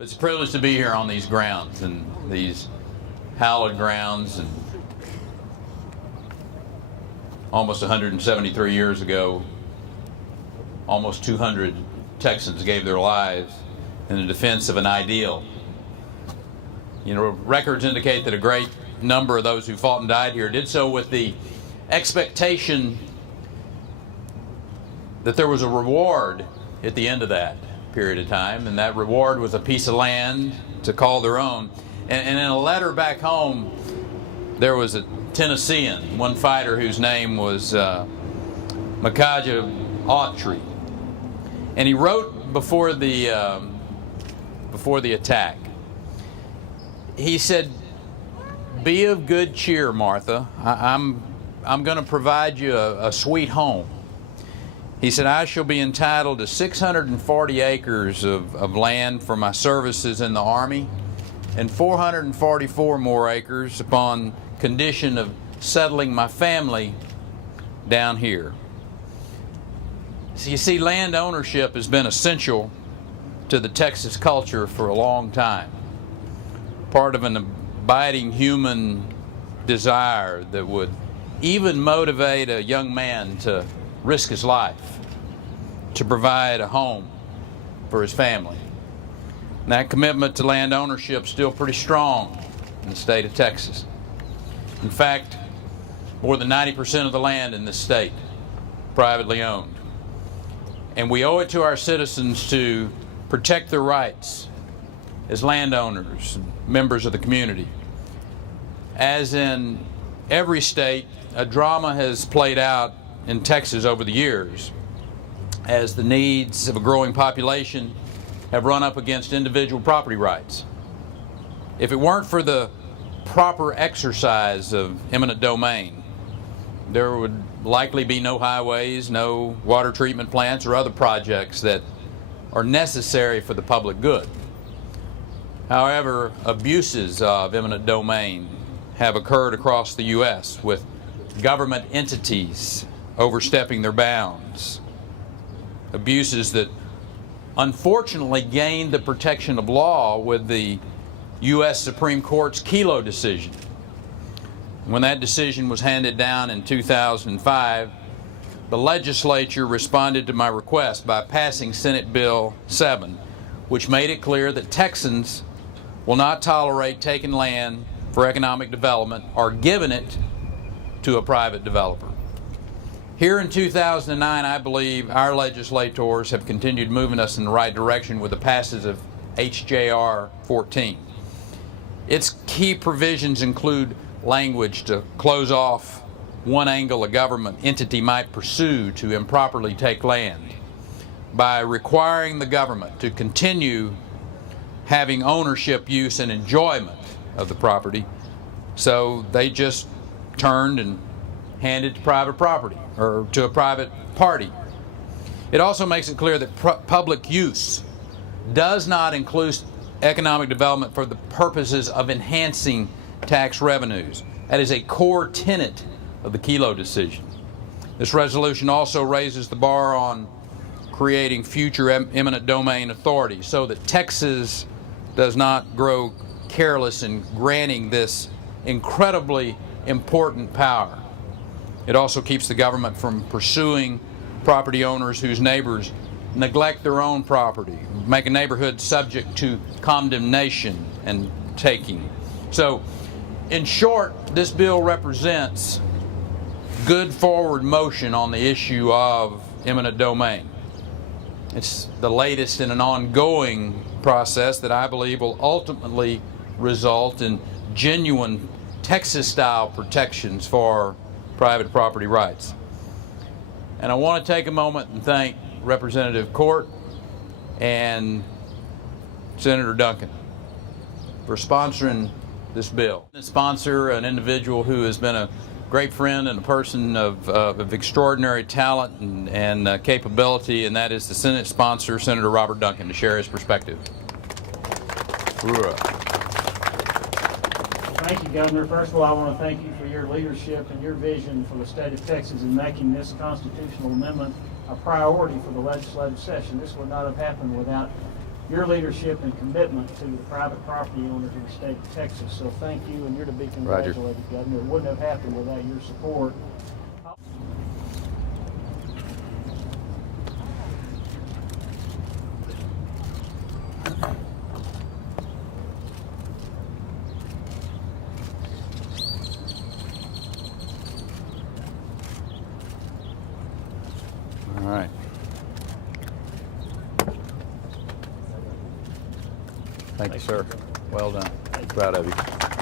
It's a privilege to be here on these grounds, and these hallowed grounds. And almost 173 years ago, almost 200 Texans gave their lives in the defense of an ideal. You know, records indicate that a great number of those who fought and died here did so with the expectation that there was a reward at the end of that period of time, and that reward was a piece of land to call their own. And in a letter back home, there was a Tennessean, one fighter whose name was Micajah Autry, and he wrote before the attack. He said, "Be of good cheer, Martha. I'm going to provide you a sweet home." He said, "I shall be entitled to 640 acres of land for my services in the Army and 444 more acres upon condition of settling my family down here." So you see, land ownership has been essential to the Texas culture for a long time. Part of an abiding human desire that would even motivate a young man to risk his life to provide a home for his family. And that commitment to land ownership is still pretty strong in the state of Texas. In fact, more than 90% of the land in this state privately owned. And we owe it to our citizens to protect their rights as landowners, members of the community. As in every state, a drama has played out in Texas over the years as the needs of a growing population have run up against individual property rights. If it weren't for the proper exercise of eminent domain, there would likely be no highways, no water treatment plants, or other projects that are necessary for the public good. However, abuses of eminent domain have occurred across the U.S. with government entities overstepping their bounds. Abuses that unfortunately gained the protection of law with the U.S. Supreme Court's Kelo decision. When that decision was handed down in 2005, the legislature responded to my request by passing Senate Bill 7, which made it clear that Texans will not tolerate taking land for economic development or giving it to a private developer. Here in 2009, I believe our legislators have continued moving us in the right direction with the passage of HJR 14. Its key provisions include language to close off one angle a government entity might pursue to improperly take land by requiring the government to continue having ownership, use, and enjoyment of the property. So they just turned and handed to private property or to a private party. It also makes it clear that public use does not include economic development for the purposes of enhancing tax revenues. That is a core tenet of the Kelo decision. This resolution also raises the bar on creating future eminent domain authorities so that Texas does not grow careless in granting this incredibly important power. It also keeps the government from pursuing property owners whose neighbors neglect their own property, make a neighborhood subject to condemnation and taking. So, in short, this bill represents good forward motion on the issue of eminent domain. It's the latest in an ongoing process that I believe will ultimately result in genuine Texas-style protections for private property rights. And I want to take a moment and thank Representative Court and Senator Duncan for sponsoring this bill. The sponsor, an individual who has been a great friend and a person of extraordinary talent and capability, and that is the Senate sponsor, Senator Robert Duncan, to share his perspective. Thank you, Governor. First of all, I want to thank you for your leadership and your vision for the state of Texas in making this constitutional amendment a priority for the legislative session. This would not have happened without your leadership and commitment to the private property owners of the state of Texas. So thank you, and you're to be congratulated, Governor. It wouldn't have happened without your support. All right. Thank you, sir. Well done. Proud of you.